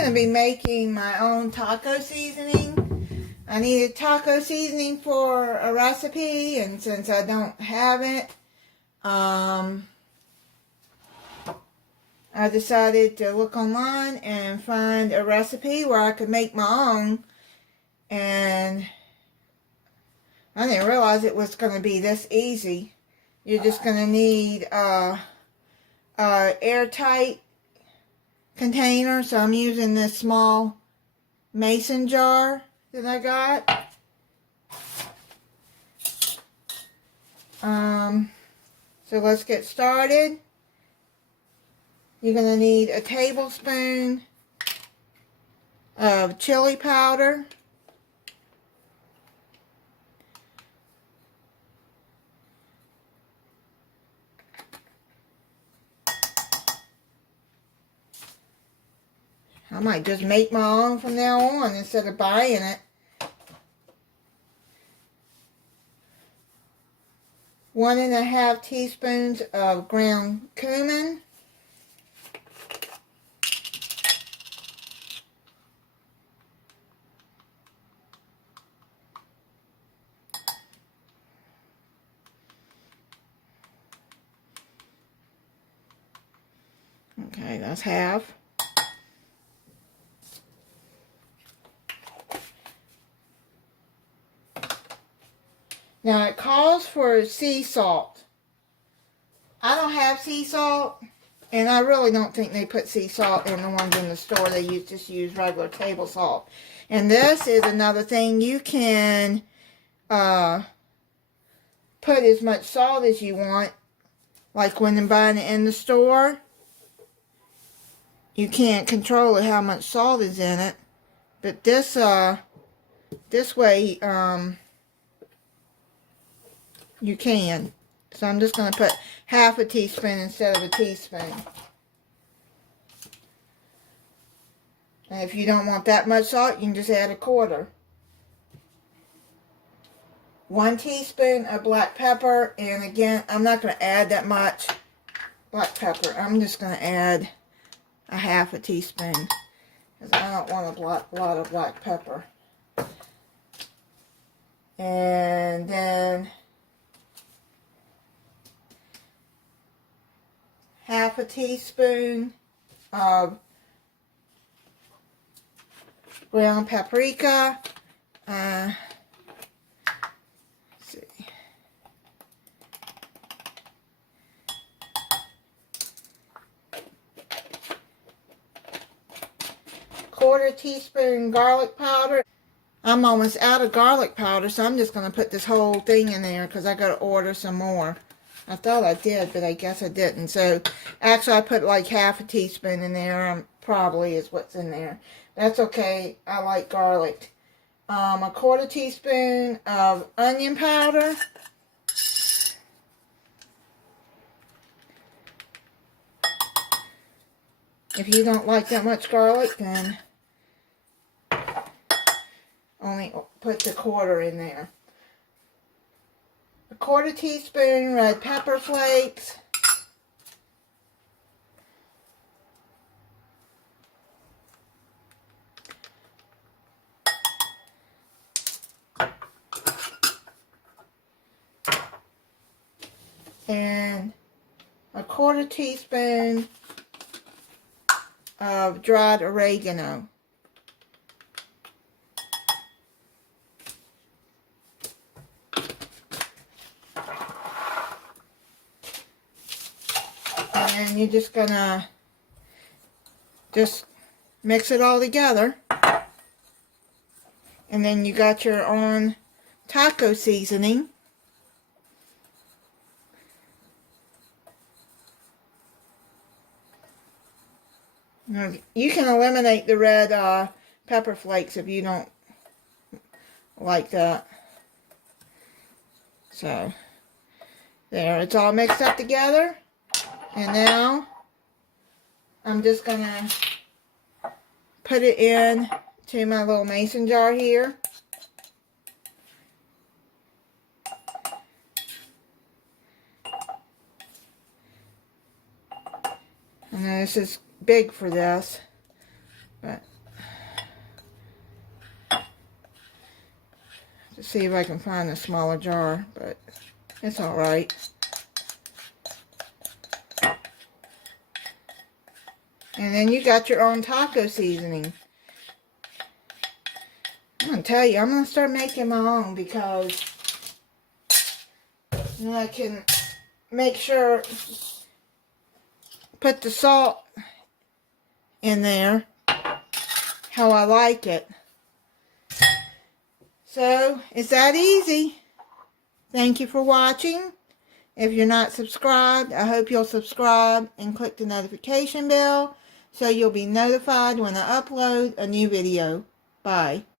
going to be making my own taco seasoning. I needed taco seasoning for a recipe, and since I don't have it, I decided to look online and find a recipe where I could make my own, and I didn't realize it was going to be this easy. You're just going to need a airtight container, so I'm using this small mason jar that I got. So let's get started. You're going to need a tablespoon of chili powder, I might just make my own from now on instead of buying it. 1½ teaspoons of ground cumin. Okay, that's half. Now it calls for sea salt. I don't have sea salt, and I really don't think they put sea salt in the ones in the store. They just use regular table salt. And this is another thing. You can put as much salt as you want. Like when you're buying it in the store, you can't control it how much salt is in it. But this way, you can. So I'm just going to put half a teaspoon instead of a teaspoon. And if you don't want that much salt, you can just add 1/4. 1 teaspoon of black pepper. And again, I'm not going to add that much black pepper. I'm just going to add a half a teaspoon, because I don't want a lot of black pepper. And then half a teaspoon of ground paprika. Let's see. 1/4 teaspoon garlic powder. I'm almost out of garlic powder, so I'm just going to put this whole thing in there because I got to order some more. I thought I did, but I guess I didn't. So, actually, I put like half a teaspoon in there. Probably is what's in there. That's okay. I like garlic. 1/4 teaspoon of onion powder. If you don't like that much garlic, then only put the 1/4 in there. 1/4 teaspoon red pepper flakes. And 1/4 teaspoon of dried oregano. And you're just gonna mix it all together. And then you got your own taco seasoning. Now, you can eliminate the red pepper flakes if you don't like that. So, there, it's all mixed up together. And now, I'm just going to put it in to my little mason jar here. And this is big for this. But to see if I can find a smaller jar, but it's alright. And then you got your own taco seasoning. I'm going to tell you, I'm going to start making my own because then I can make sure, put the salt in there how I like it. So, it's that easy. Thank you for watching. If you're not subscribed, I hope you'll subscribe and click the notification bell so you'll be notified when I upload a new video. Bye.